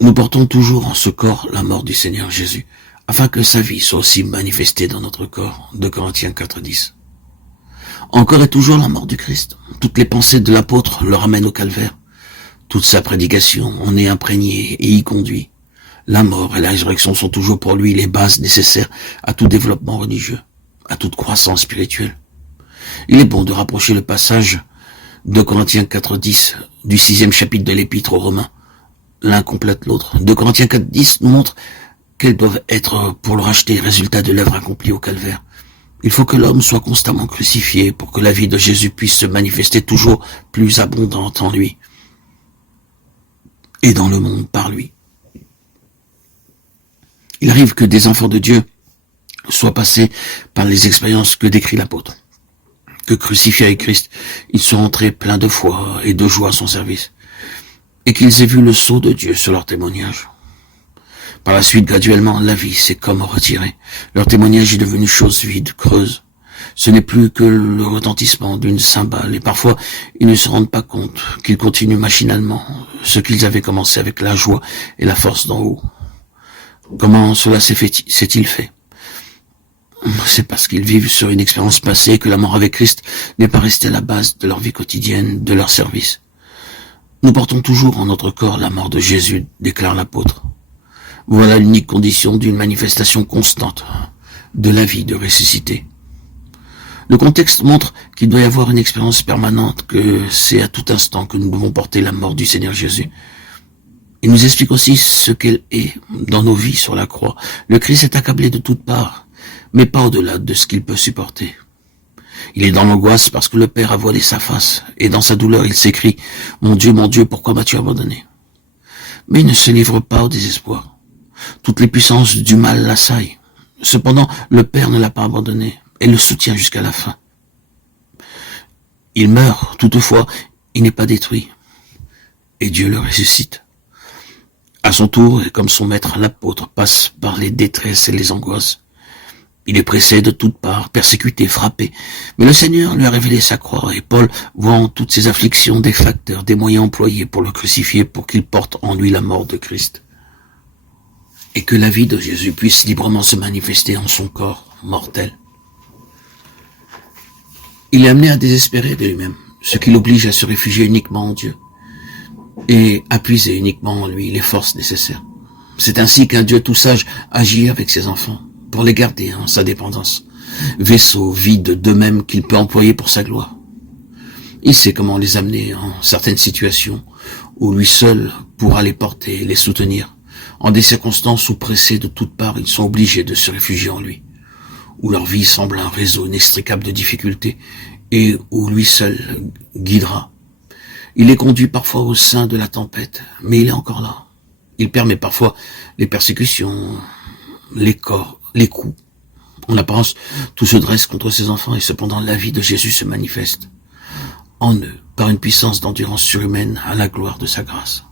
Nous portons toujours en ce corps la mort du Seigneur Jésus, afin que sa vie soit aussi manifestée dans notre corps. 2 Corinthiens 4,10. Encore et toujours la mort du Christ. Toutes les pensées de l'apôtre le ramènent au calvaire. Toute sa prédication en est imprégnée et y conduit. La mort et la résurrection sont toujours pour lui les bases nécessaires à tout développement religieux, à toute croissance spirituelle. Il est bon de rapprocher le passage de Corinthiens 4,10 du 6e chapitre de l'Épître aux Romains. L'un complète l'autre. 2 Corinthiens 4,10 nous montre quels doivent être pour le racheter les résultats de l'œuvre accomplie au calvaire. Il faut que l'homme soit constamment crucifié pour que la vie de Jésus puisse se manifester toujours plus abondante en lui et dans le monde par lui. Il arrive que des enfants de Dieu soient passés par les expériences que décrit l'apôtre. Que crucifiés avec Christ, ils sont entrés pleins de foi et de joie à son service, et qu'ils aient vu le sceau de Dieu sur leur témoignage. Par la suite, graduellement, la vie s'est comme retirée. Leur témoignage est devenu chose vide, creuse. Ce n'est plus que le retentissement d'une cymbale, et parfois, ils ne se rendent pas compte qu'ils continuent machinalement ce qu'ils avaient commencé avec la joie et la force d'en haut. Comment cela s'est-il fait? C'est parce qu'ils vivent sur une expérience passée que la mort avec Christ n'est pas restée à la base de leur vie quotidienne, de leur service. Nous portons toujours en notre corps la mort de Jésus, déclare l'apôtre. Voilà l'unique condition d'une manifestation constante de la vie de ressuscité. Le contexte montre qu'il doit y avoir une expérience permanente, que c'est à tout instant que nous devons porter la mort du Seigneur Jésus. Il nous explique aussi ce qu'elle est dans nos vies sur la croix. Le Christ est accablé de toutes parts, mais pas au-delà de ce qu'il peut supporter. Il est dans l'angoisse parce que le Père a voilé sa face, et dans sa douleur il s'écrie « Mon Dieu, pourquoi m'as-tu abandonné ?» Mais il ne se livre pas au désespoir. Toutes les puissances du mal l'assaillent. Cependant, le Père ne l'a pas abandonné et le soutient jusqu'à la fin. Il meurt, toutefois, il n'est pas détruit. Et Dieu le ressuscite. À son tour, et comme son maître, l'apôtre passe par les détresses et les angoisses. Il est pressé de toutes parts, persécuté, frappé. Mais le Seigneur lui a révélé sa croix, et Paul voit en toutes ces afflictions des facteurs, des moyens employés pour le crucifier, pour qu'il porte en lui la mort de Christ. Et que la vie de Jésus puisse librement se manifester en son corps mortel. Il est amené à désespérer de lui-même, ce qui l'oblige à se réfugier uniquement en Dieu, et à puiser uniquement en lui les forces nécessaires. C'est ainsi qu'un Dieu tout sage agit avec ses enfants, pour les garder en sa dépendance, vaisseau vide d'eux-mêmes qu'il peut employer pour sa gloire. Il sait comment les amener en certaines situations où lui seul pourra les porter et les soutenir, en des circonstances où pressés de toutes parts ils sont obligés de se réfugier en lui, où leur vie semble un réseau inextricable de difficultés et où lui seul guidera. Il les conduit parfois au sein de la tempête, mais il est encore là. Il permet parfois les persécutions, les coups. En apparence, tout se dresse contre ses enfants et cependant la vie de Jésus se manifeste en eux par une puissance d'endurance surhumaine à la gloire de sa grâce.